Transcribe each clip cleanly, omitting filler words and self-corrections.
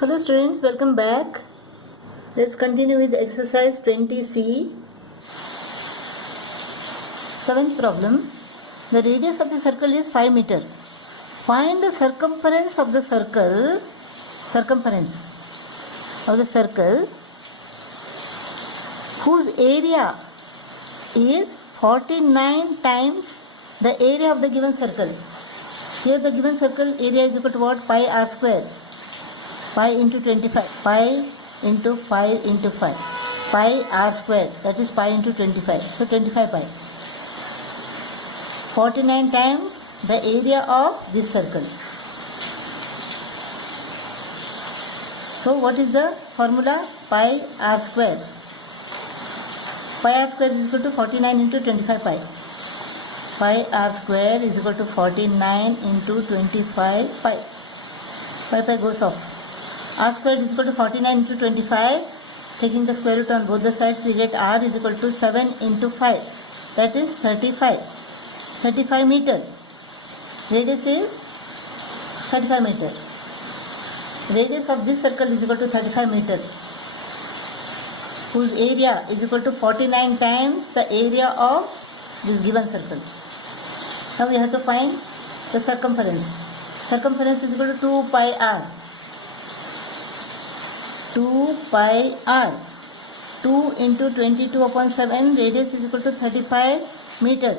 Hello students, welcome back. Let's continue with exercise 20C. Seventh problem. The radius of the circle is 5 meter. Find the circumference of the circle whose area is 49 times the area of the given circle. Here the given circle area is equal to what? Pi r square. Pi into 25, pi into 5 into 5, pi r square, that is pi into 25, so 25 pi. 49 times the area of this circle. So what is the formula? Pi r square. Pi r square is equal to 49 into 25 pi. Pi r square is equal to 49 into 25 pi. Pi goes off. R square is equal to 49 into 25. Taking the square root on both the sides, we get R is equal to 7 into 5. That is 35. 35 meter. Radius is 35 meter. Radius of this circle is equal to 35 meter, whose area is equal to 49 times the area of this given circle. Now we have to find the circumference. Circumference is equal to 2 pi r. 2 pi r. 2 into 22 upon 7, radius is equal to 35 meter.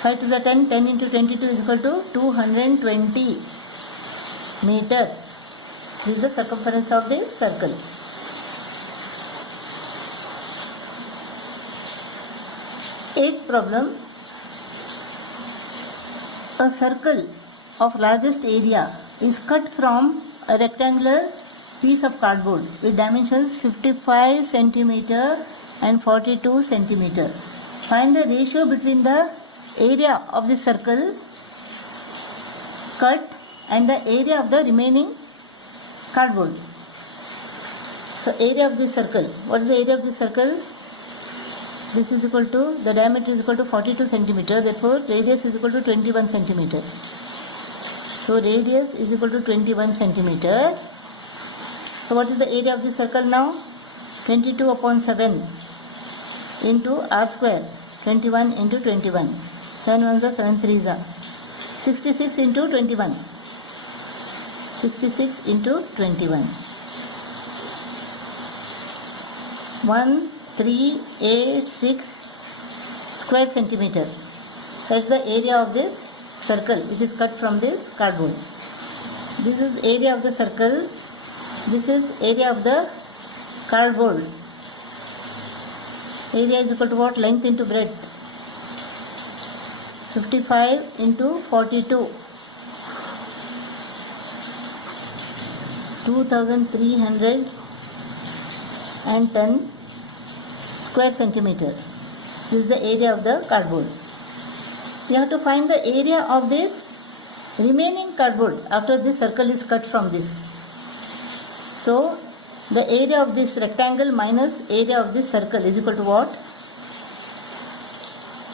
5 to the 10, 10 into 22 is equal to 220 meter. This is the circumference of this circle. Eighth problem. A circle of largest area is cut from a rectangular piece of cardboard with dimensions 55 centimeter and 42 centimeter. Find the ratio between the area of the circle cut and the area of the remaining cardboard. So area of the circle. What is the area of the circle? This is equal to, the diameter is equal to 42 centimeter. Therefore radius is equal to 21 centimeter. So radius is equal to 21 centimeter. So what is the area of the circle now? 22 upon 7 into r square. 21 into 21. 7 ones are 7 threes are. 66 into 21. 66 into 21. 1386 square centimeter. That's the area of this circle which is cut from this cardboard. This is area of the circle. This is area of the cardboard. Area is equal to what? Length into breadth. 55 into 42. 2310 square centimeter. This is the area of the cardboard. You have to find the area of this remaining cardboard after this circle is cut from this. So the area of this rectangle minus area of this circle is equal to what?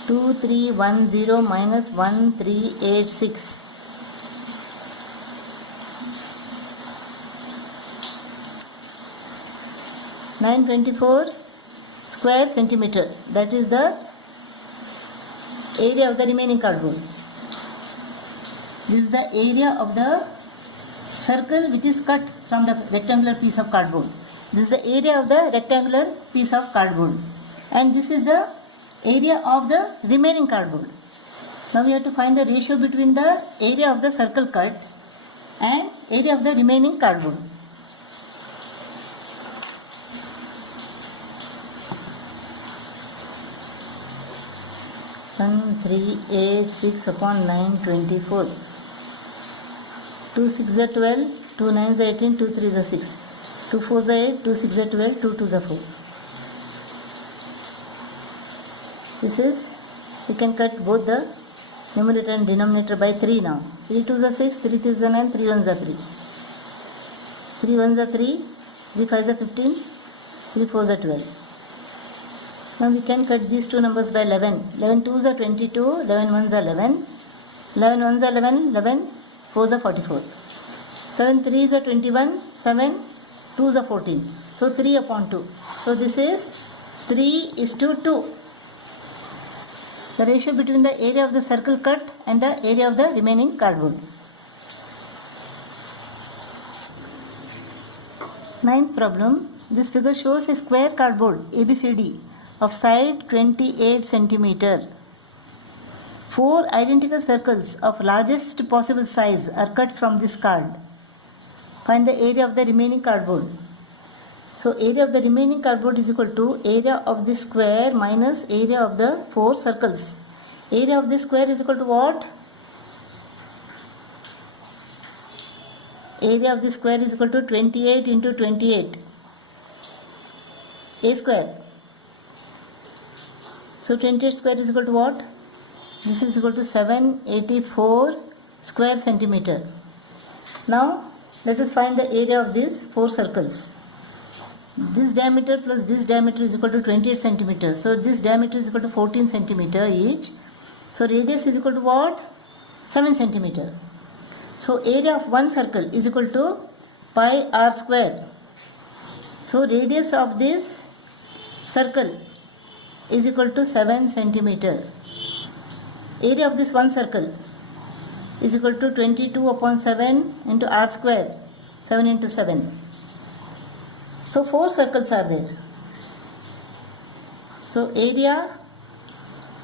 2310 minus 1386. (924) square centimeter. That is the area of the remaining cardboard. This is the area of the circle which is cut from the rectangular piece of cardboard. This is the area of the rectangular piece of cardboard. And this is the area of the remaining cardboard. Now we have to find the ratio between the area of the circle cut and area of the remaining cardboard. One 386 upon 924. 2 6 are 12, 2 9 are 18, 2 3 are 6, 2 4 are 8, 2 6 are 12, 2 2 are 4. This is, we can cut both the numerator and denominator by 3 now. 3 2 are 6, 3 3 are 9, 3 1 are 3. 3 1 are 3, 3 5 are 15, 3 4 are 12. Now we can cut these two numbers by 11. 11 2s are 22, 11 1s are 11. 11 1s are 11, 11 4s are 44. 7 3 is a 21, 7 2 is a 14. So 3 upon 2. So this is 3:2. The ratio between the area of the circle cut and the area of the remaining cardboard. Ninth problem. This figure shows a square cardboard ABCD of side 28 centimeter. 4 identical circles of largest possible size are cut from this card. Find the area of the remaining cardboard. So area of the remaining cardboard is equal to area of the square minus area of the 4 circles. Area of the square is equal to what? Area of the square is equal to 28 into 28. A square. So 28 square is equal to what? This is equal to 784 square centimeter. Now let us find the area of these 4 circles. This diameter plus this diameter is equal to 28 centimeter. So this diameter is equal to 14 centimeter each. So radius is equal to what? 7 centimeter. So area of one circle is equal to pi r square. So radius of this circle is equal to 7 centimeter. Area of this one circle is equal to 22 upon 7 into r square, 7 into 7. So 4 circles are there. So area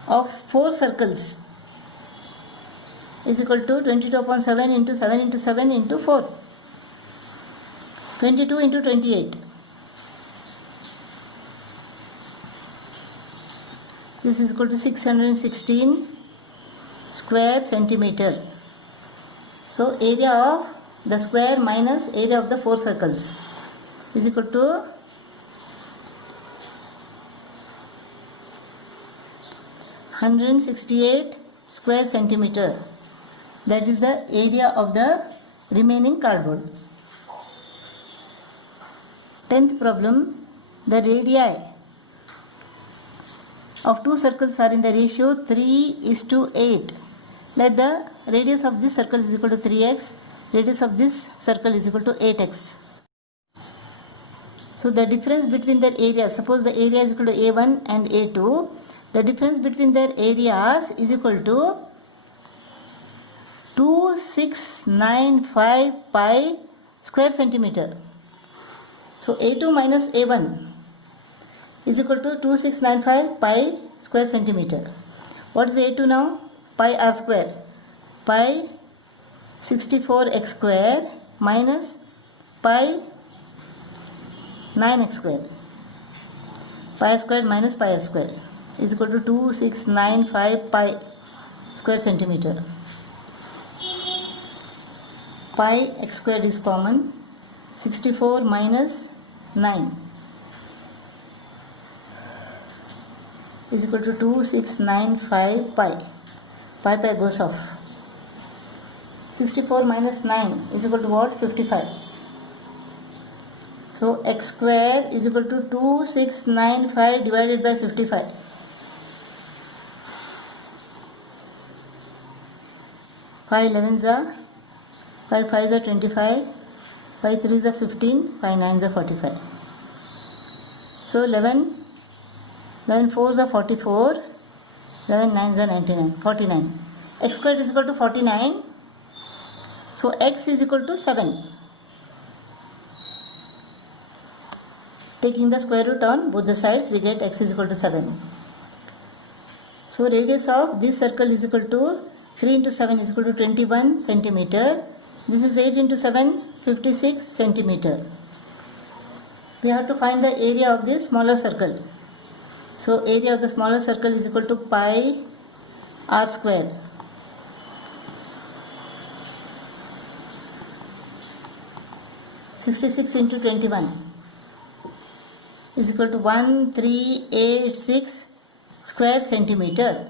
of 4 circles is equal to 22 upon 7 into 7 into 7 into 4. 22 into 28. This is equal to 616 square centimeter. So area of the square minus area of the 4 circles is equal to 168 square centimeter. That is the area of the remaining cardboard. 10th problem. The radii of 2 circles are in the ratio 3:8. Let the radius of this circle is equal to 3x, radius of this circle is equal to 8x. So the difference between their areas, suppose the area is equal to A1 and A2, the difference between their areas is equal to 2695 pi square centimeter. So A2 minus A1 is equal to 2695 pi square centimeter. What is A2 now? Pi r square. Pi 64x square minus pi 9x square. Pi square minus pi r square is equal to 2695 pi square centimeter. Pi x squared is common. 64 minus 9 is equal to 2695 pi. Pi goes off. 64 minus 9 is equal to what? 55. So x square is equal to 2695 divided by 55. 5 11s are 5 5s are 25, 5 3s are 15, 5 9s are 45. So 11 4s are 44, 11 9s are 99, 49. X squared is equal to 49. So x is equal to 7. Taking the square root on both the sides, we get x is equal to 7. So radius of this circle is equal to 3 into 7 is equal to 21 centimeter. This is 8 into 7, 56 centimeter. We have to find the area of this smaller circle. So area of the smaller circle is equal to pi r square. (66 into 21) is equal to 1386 square centimeter.